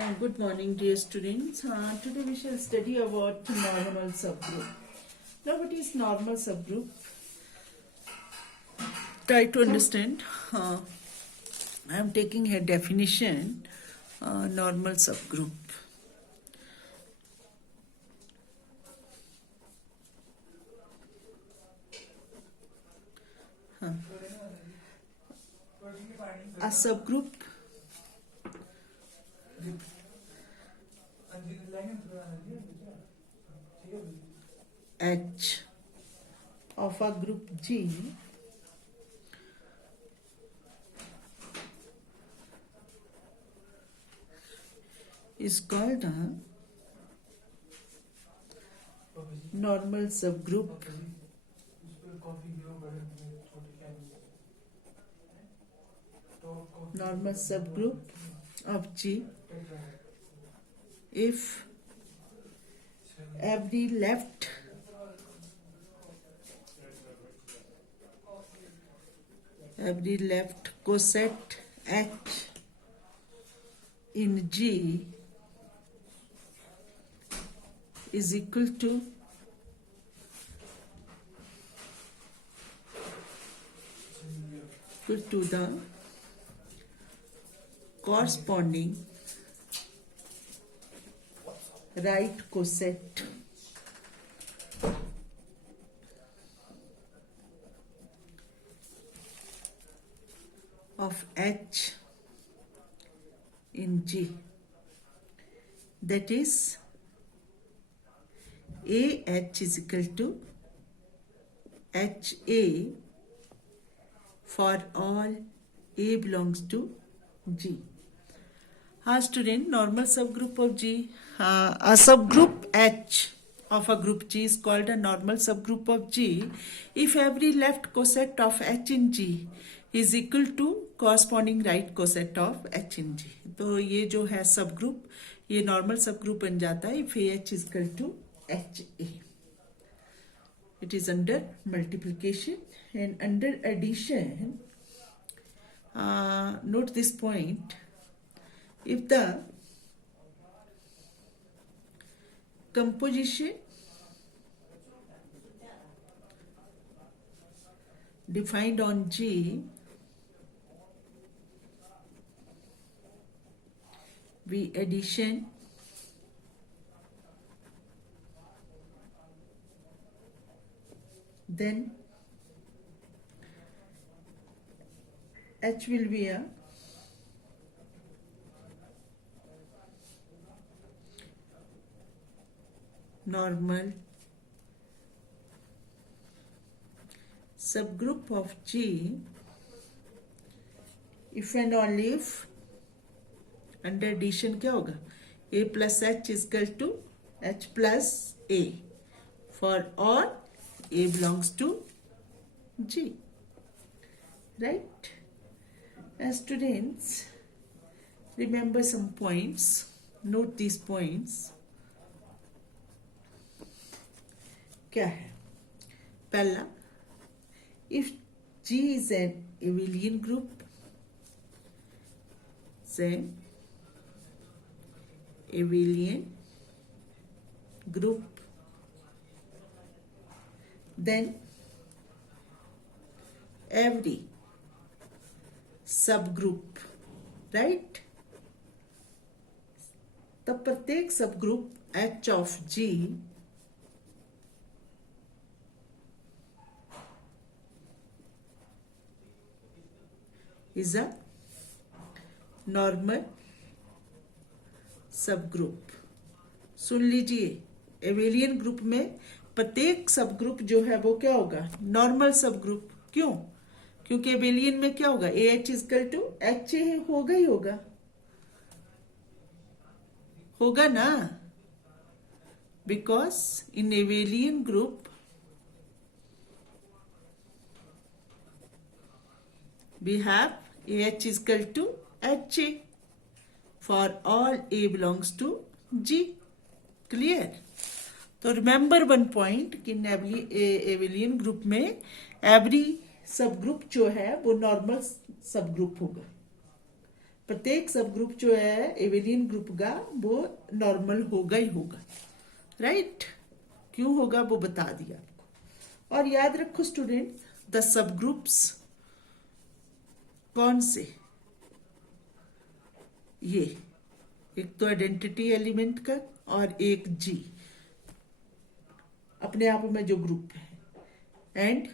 Good morning, dear students. Today we shall study about normal subgroup. Now, what is normal subgroup? Try to understand. I am taking a definition. Normal subgroup. A subgroup H of a group G is called a normal subgroup of G if every left coset H in G is equal to the corresponding right coset of H in G, that is AH is equal to HA for all A belongs to G. Student, normal subgroup of G. A subgroup H of a group G is called a normal subgroup of G if every left coset of H in G is equal to corresponding right coset of H in G. तो ये जो है subgroup, ये normal subgroup बन जाता है if AH is equal to HA. It is under multiplication and under addition. Note this point. If the composition defined on G be addition then H will be a normal subgroup of G if and only if under addition क्या होगा A plus H is equal to H plus A for all A belongs to G, right? As students, remember some points, note these points. क्या है पहला, if G is an abelian group, then abelian group, then every subgroup, right? तो प्रत्येक subgroup H of G is a normal subgroup. सुन लीजिए, abelian group में प्रत्येक सब group जो है वो क्या होगा नॉर्मल सब ग्रुप. क्यों? क्योंकि एवेलियन में क्या होगा AH इक्वल टू HA होगा ही होगा ना, because in Abelian group we have AH is equal to HA for all A belongs to G. Clear? तो रिमेंबर वन पॉइंट कि एवेलियन ग्रुप में एवरी सब ग्रुप जो है वो नॉर्मल सब ग्रुप होगा. प्रत्येक सब ग्रुप जो है एबेलियन ग्रुप का वो नॉर्मल होगा ही होगा, राइट? क्यों होगा वो बता दिया आपको। और याद रखो स्टूडेंट, द सब ग्रुप्स कौन से, ये एक तो आइडेंटिटी एलिमेंट का और एक जी अपने आप में जो ग्रुप है, एंड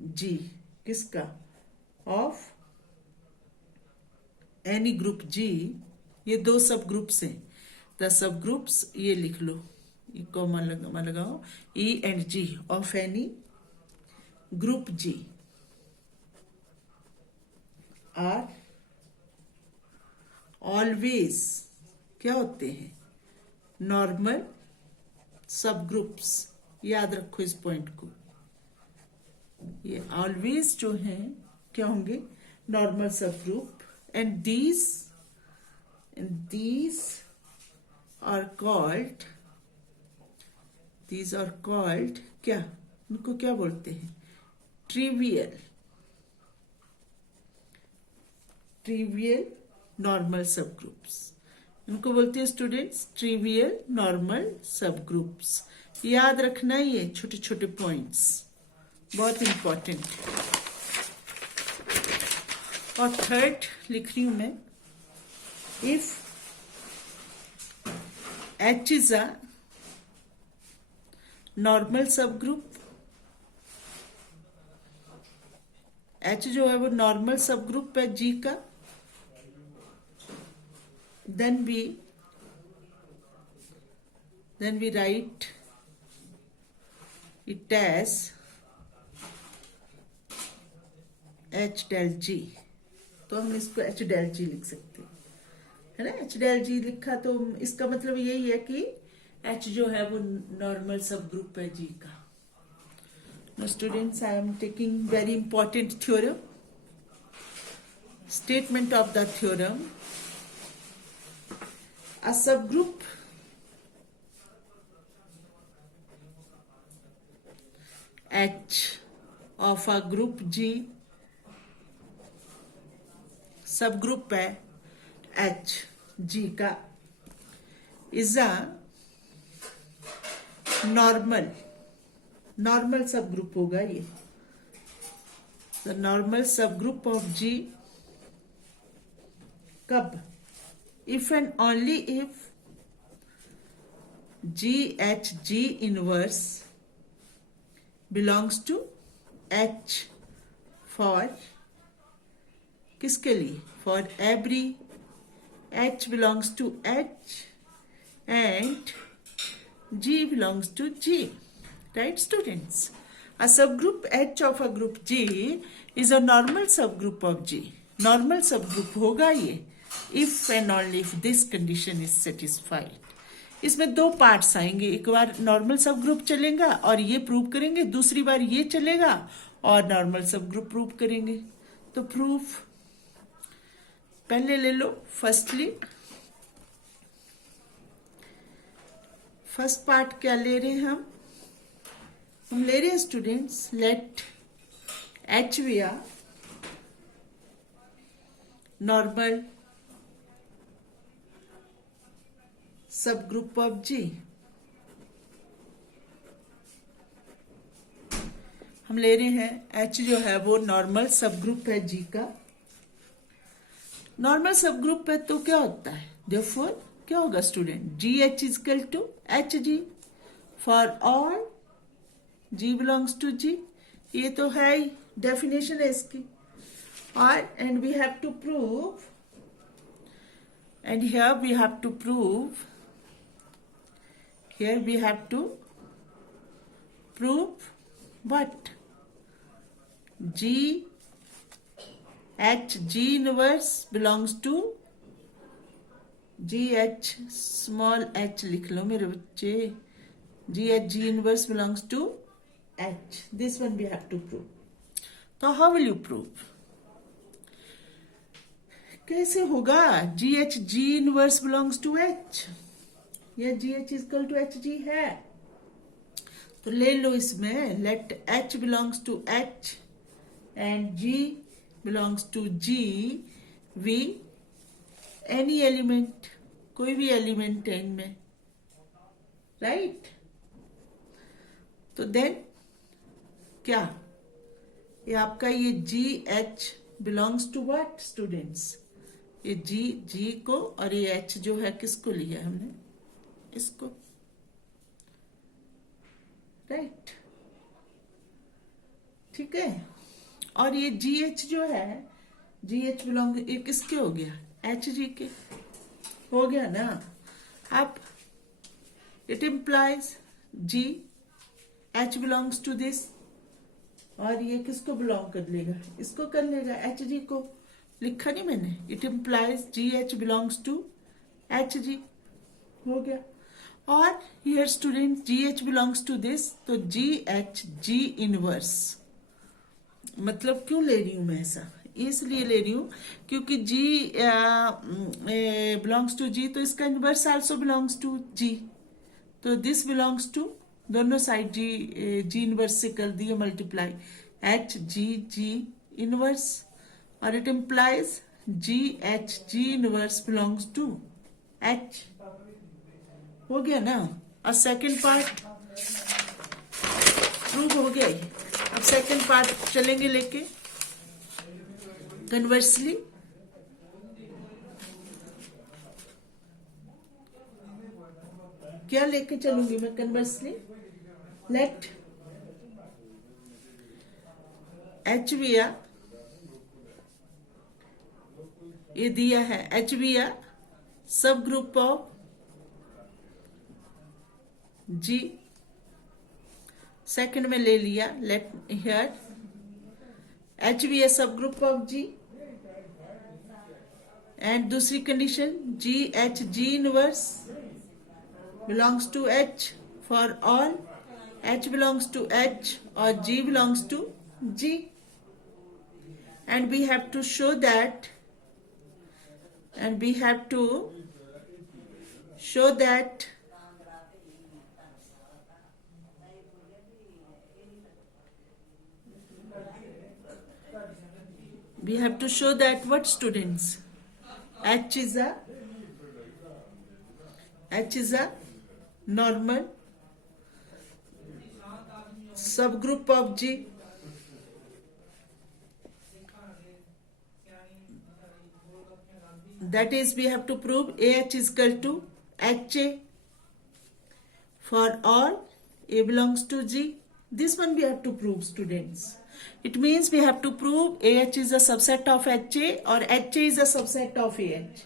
जी किसका, ऑफ एनी ग्रुप जी, ये दो सब ग्रुप्स हैं। द सब ग्रुप्स, ये लिख लो, ये कॉमा लगाओ, E and G of any group G are always क्या होते हैं, नॉर्मल सब ग्रुप्स। याद रखो इस पॉइंट को, ये ऑलवेज जो हैं क्या होंगे, नॉर्मल सब group, and these are called क्या, इनको क्या बोलते हैं, ट्रिवियल नॉर्मल सब ग्रुप्स। इनको बोलते हैं स्टूडेंट्स ट्रिवियल नॉर्मल सब ग्रुप्स। याद रखना ये छोटे छोटे पॉइंट्स, बहुत इंपॉर्टेंट। और थर्ड लिख रही हूं मैं, if H is a normal सब ग्रुप, H जो है वो नॉर्मल सब ग्रुप है G का, then we write it as H del G। तो हम इसको H del G लिख सकते हैं, है ना। H del G लिखा तो इसका मतलब यही है कि H जो है वो नॉर्मल सब ग्रुप है G का। Now students, I am taking very important theorem, statement of the theorem. A subgroup H of a group G, subgroup है H G का, is a नॉर्मल सबग्रुप होगा ये। The normal subgroup of G कब, if and only if GHG inverse belongs to H for किसके लिए, for every H belongs to H and G belongs to G, right students? A subgroup H of a group G is a normal subgroup of G। normal subgroup होगा ये if and only if this condition is satisfied। इसमें दो parts आएंगे, एक बार normal सब group चलेगा और ये प्रूव करेंगे, दूसरी बार ये चलेगा और नॉर्मल सब ग्रुप प्रूव करेंगे। तो प्रूफ पहले ले लो। फर्स्ट पार्ट क्या ले रहे हैं हम ले रहे हैं स्टूडेंट्स, लेट H बी आ नॉर्मल सब ग्रुप ऑफ G। हम ले रहे हैं H जो है वो नॉर्मल सब ग्रुप है G का। नॉर्मल सब ग्रुप है तो क्या होता है, देयरफॉर क्या होगा student, GH is equal to HG for all G belongs to G। ये तो है ही, डेफिनेशन है इसकी। और and we have to prove, and here we have to prove, here we have to prove what, G inverse belongs to GH small h लिख लो मेरे बच्चे, G inverse belongs to H। this one we have to prove। तो how will you prove, कैसे होगा, G inverse belongs to H, ये GH equal to HG है तो ले लो इसमें, let H belongs to H and G belongs to G, V any element, कोई भी एलिमेंट है इनमें, राइट। तो देन क्या, ये आपका ये G H belongs to what students, ये जी को, और ये एच जो है किसको लिया हमने, इसको, राइट। ठीक है। और ये जी एच जो है, जी एच बिलोंग, ये किसके हो गया, एच जी के हो गया ना। अब it implies G H belongs to this, और ये किसको बिलोंग कर लेगा, इसको कर लेगा, एच जी को। लिखा नहीं मैंने, it implies G H belongs to H G, हो गया। और here student G H belongs to this, तो जी एच जी इनवर्स, मतलब क्यों ले रही हूं मैं ऐसा, इसलिए ले रही हूं क्योंकि जी बिलोंग्स टू जी, तो इसका inverse also belongs to G, तो दिस बिलोंग्स टू, दोनों साइड जी इनवर्स से कर दिए multiply, H G G inverse, और it implies G H G inverse belongs to H, हो गया ना। और सेकंड पार्ट प्रूव हो गया ही। अब सेकंड पार्ट चलेंगे लेके, कन्वर्सली क्या लेके चलूंगी मैं, कन्वर्सली लेट एच बी आ, ये दिया है एच बी आ सब ग्रुप ऑफ जी, सेकंड में ले लिया let here H be a subgroup of G, and दूसरी condition G H G inverse belongs to H for all H belongs to H और G belongs to G, and we have to show that, and we have to show that we have to show that what students, h is a normal subgroup of G, that is we have to prove AH is equal to HA for all A belongs to G. This one we have to prove students. It means we have to prove AH is a subset of HA और HA is a subset of AH,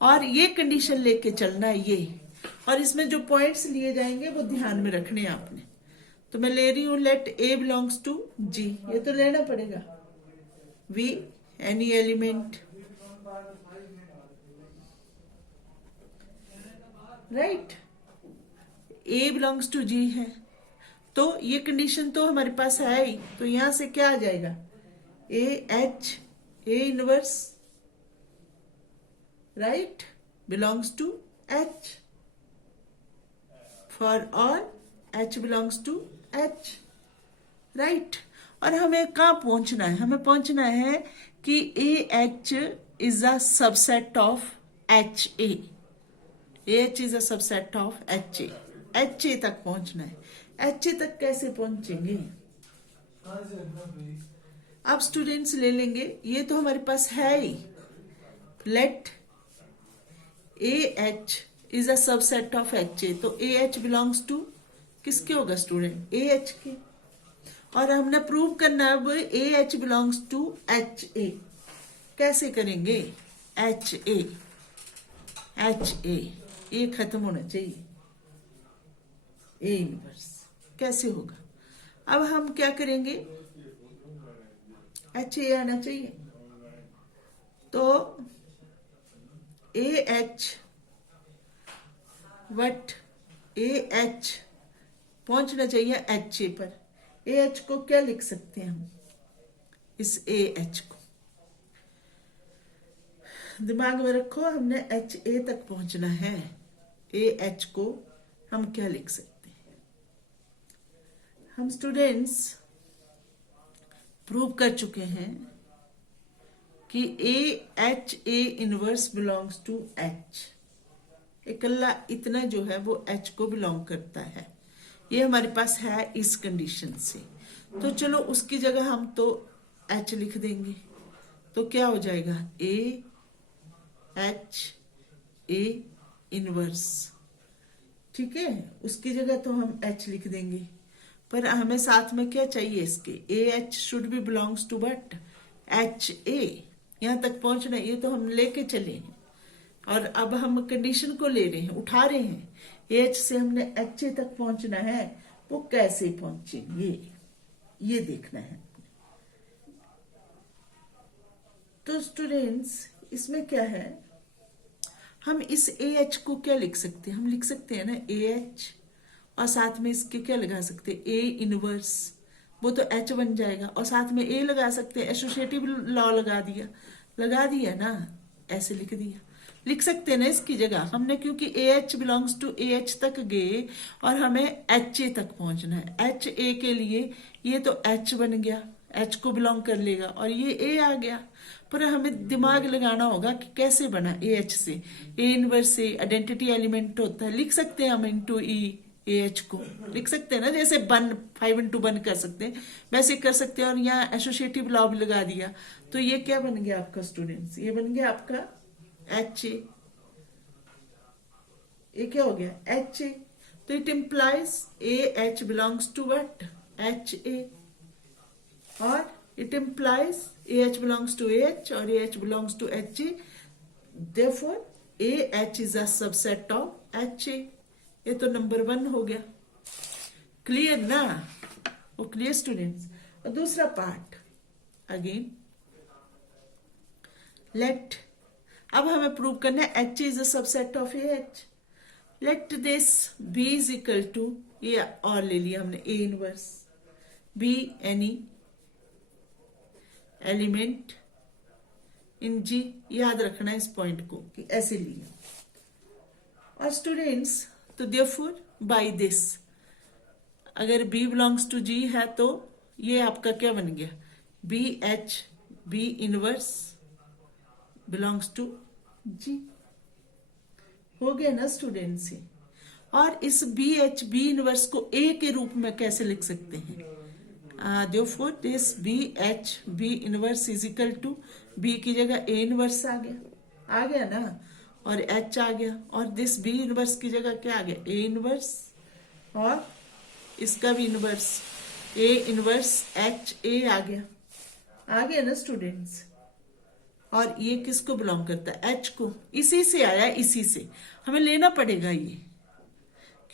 और ये condition लेके चलना है ये, और इसमें जो पॉइंट्स लिए जाएंगे वो ध्यान में रखने हैं आपने। तो मैं ले रही हूं late A belongs to G, ये तो लेना पड़ेगा, V any element, right, A belongs to G है, तो ये कंडीशन तो हमारे पास है ही, तो यहां से क्या आ जाएगा, A H A inverse, right, belongs to H for all H belongs to H, right. और हमें कहाँ पहुंचना है, हमें पहुंचना है कि AH is a subset of HA, AH is a subset of HA, HA तक पहुंचना है। HA तक कैसे पहुंचेंगे, अब स्टूडेंट्स ले लेंगे, ये तो हमारे पास है ही, let AH is a subset of HA, तो AH बिलोंग्स टू किसके होगा स्टूडेंट, AH के, और हमने प्रूव करना है अब AH बिलोंग्स टू HA, कैसे करेंगे, HA ये खत्म होना चाहिए, A इनवर्स कैसे होगा, अब हम क्या करेंगे, HA आना चाहिए, तो AH वट AH पहुंचना चाहिए HA पर, AH को क्या लिख सकते हैं हम, इस AH को दिमाग में रखो, हमने HA तक पहुंचना है, AH को हम क्या लिख सकते हैं, हम स्टूडेंट्स प्रूव कर चुके हैं कि A inverse belongs to H, इकल्ला इतना जो है वो एच को बिलोंग करता है। ये हमारे पास है इस कंडीशन से। तो चलो उसकी जगह हम तो एच लिख देंगे, तो क्या हो जाएगा ए एच ए इनवर्स। ठीक है, उसकी जगह तो हम एच लिख देंगे, पर हमें साथ में क्या चाहिए इसके, A H should be belongs to but H A. यहां तक पहुंचना, ये तो हम लेके चले हैं और अब हम कंडीशन को ले रहे हैं, उठा रहे हैं। एच से हमने एच ए तक पहुंचना है, वो कैसे पहुंचेंगे ये देखना है। तो स्टूडेंट्स इसमें क्या है, हम इस ए एच को क्या लिख सकते हैं, हम लिख सकते हैं ना ए एच और साथ में इसके क्या लगा सकते हैं ए इनवर्स, वो तो एच बन जाएगा, और साथ में ए लगा सकते हैं, एसोसिएटिव लॉ लगा दिया ना, ऐसे लिख सकते हैं ना इसकी जगह हमने, क्योंकि A H belongs to A H तक गए और हमें एच ए तक पहुंचना है। एच ए के लिए ये तो एच बन गया, एच को बिलोंग कर लेगा, और ये ए आ गया, पर हमें दिमाग लगाना होगा कि कैसे बना ए एच से। ए इनवर्स से आइडेंटिटी एलिमेंट होता है, लिख सकते हैं हम इंटू ई ए एच को लिख सकते हैं ना, जैसे 5 into 1 कर सकते हैं वैसे कर सकते हैं, और यहाँ एसोसिएटिव लॉ भी लगा दिया, तो ये क्या बन गया आपका स्टूडेंट्स, ये बन गया आपका एच ए। ये क्या हो गया एच ए, तो it implies A H belongs to what H A, और it implies AH belongs to AH or AH belongs to HA. Therefore, AH is a subset of HA. ये तो number 1 हो गया, क्लियर ना, वो clear students. और दूसरा part again let, अब हमें प्रूव करना है HA is a subset of AH. Let this B is equal to, ये और ले लिया हमने A inverse, B any element in G, याद रखना है इस पॉइंट को कि ऐसे लिया। और स्टूडेंट्स तो देयरफॉर बाय दिस, अगर B बिलोंग्स टू G है तो ये आपका क्या बन गया, B H B inverse belongs to G, हो गया ना स्टूडेंट्स ये। और इस बी एच बी इनवर्स को A के रूप में कैसे लिख सकते हैं, therefore this B H B inverse is equal to, B की जगह A inverse आ गया ना, और H आ गया, और this B inverse की जगह क्या आ गया A inverse, और इसका भी inverse A inverse H A आ गया ना स्टूडेंट्स। और ये किसको बिलोंग करता है, H को, इसी से आया, इसी से हमें लेना पड़ेगा ये,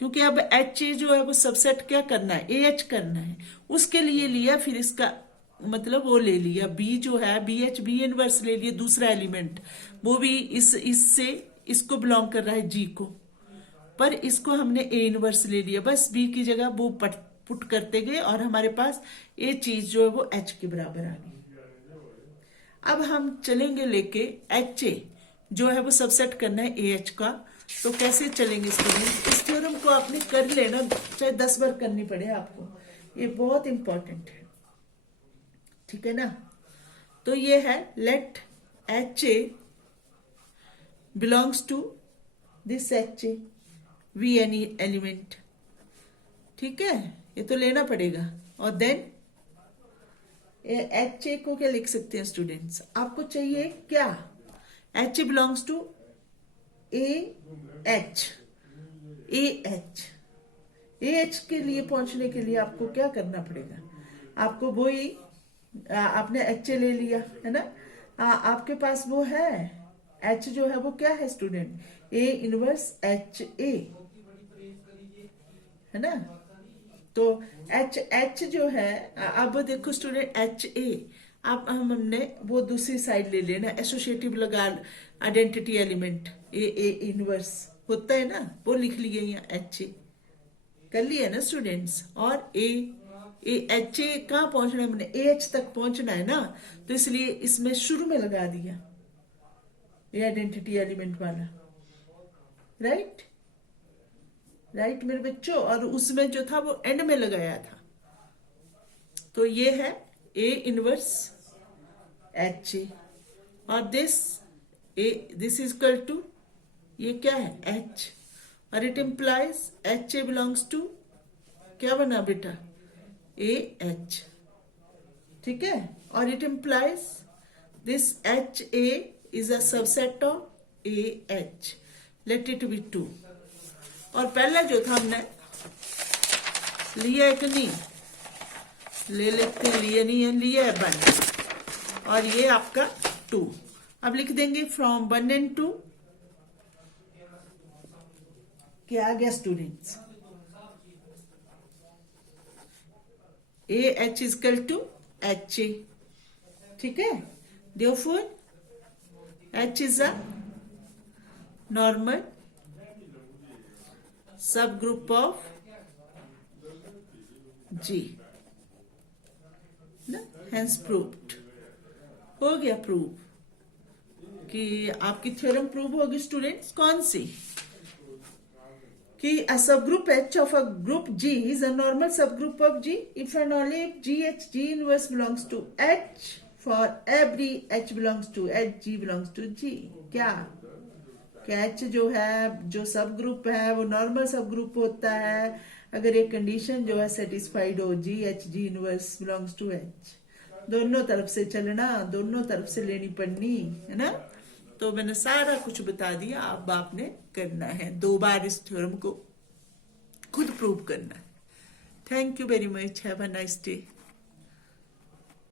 क्योंकि अब एच ए जो है वो सबसेट क्या करना है, ए एच करना है, उसके लिए लिया, फिर इसका मतलब वो ले लिया बी जो है बी एच बी इनवर्स ले लिया, दूसरा एलिमेंट वो भी इससे इसको बिलोंग कर रहा है जी को, पर इसको हमने ए इनवर्स ले लिया, बस बी की जगह वो पुट करते गए और हमारे पास ये चीज जो है वो एच के बराबर आ गई। अब हम चलेंगे लेके एच ए जो है वो सबसेट करना है ए एच का, तो कैसे चलेंगे स्टूडेंट, इस थ्योरम को आपने कर लेना, चाहे 10 बार करनी पड़े आपको, ये बहुत इंपॉर्टेंट है, ठीक है ना। तो ये है let H A belongs to this H A V any element, ठीक है, ये तो लेना पड़ेगा। और देन एच ए को क्या लिख सकते हैं स्टूडेंट्स, आपको चाहिए क्या, H A belongs to A H, A H के लिए पहुंचने के लिए आपको क्या करना पड़ेगा, आपको वो ही आपने एच ए ले लिया है ना, आपके पास वो है एच जो है वो क्या है student, A inverse H A है ना। तो एच जो है, अब देखो स्टूडेंट एच ए, अब हमने वो दूसरी साइड ले लेना, एसोसिएटिव लगा आइडेंटिटी एलिमेंट ए इनवर्स होता है ना, वो लिख लिए यहाँ एच ए कर लिया ना स्टूडेंट्स। और ए एच ए कहाँ पहुंचना है, हमने ए एच तक पहुंचना है ना, तो इसलिए इसमें शुरू में लगा दिया ये आइडेंटिटी एलिमेंट वाला, राइट मेरे बच्चों, और उसमें जो था वो एंड में लगाया था। तो ये है ए इनवर्स एच ए, और दिस इज इक्वल टू, ये क्या है, एच, और it implies H A belongs to, क्या बना बेटा, ए एच, ठीक है, और it implies this H A is a subset of A H, let it be 2। और पहला जो था हमने लिया है कि नहीं, ले लेते हैं, लिया नहीं है, लिया है 1, और ये आपका 2। अब लिख देंगे फ्रॉम 1 एंड 2 क्या आ गया students, A H is equal to H A, ठीक है। Therefore H is a normal subgroup of G, ना, hence proved, हो गया प्रूव, कि आपकी थ्योरम प्रूव होगी स्टूडेंट्स, कौन सी, कि a subgroup H of a group G is a normal subgroup of G if and only if G inverse belongs to H for every H belongs to H, G belongs to G। क्या H जो है, जो सब group है, वो normal सब group होता है अगर एक कंडीशन जो है सेटिस्फाइड हो, G inverse belongs to H। दोनों तरफ से चलना, दोनों तरफ से लेनी पड़नी है ना। तो मैंने सारा कुछ बता दिया, अब आपने करना है 2 बार इस थ्योरम को खुद प्रूव करना है। Thank you very much, have a nice day.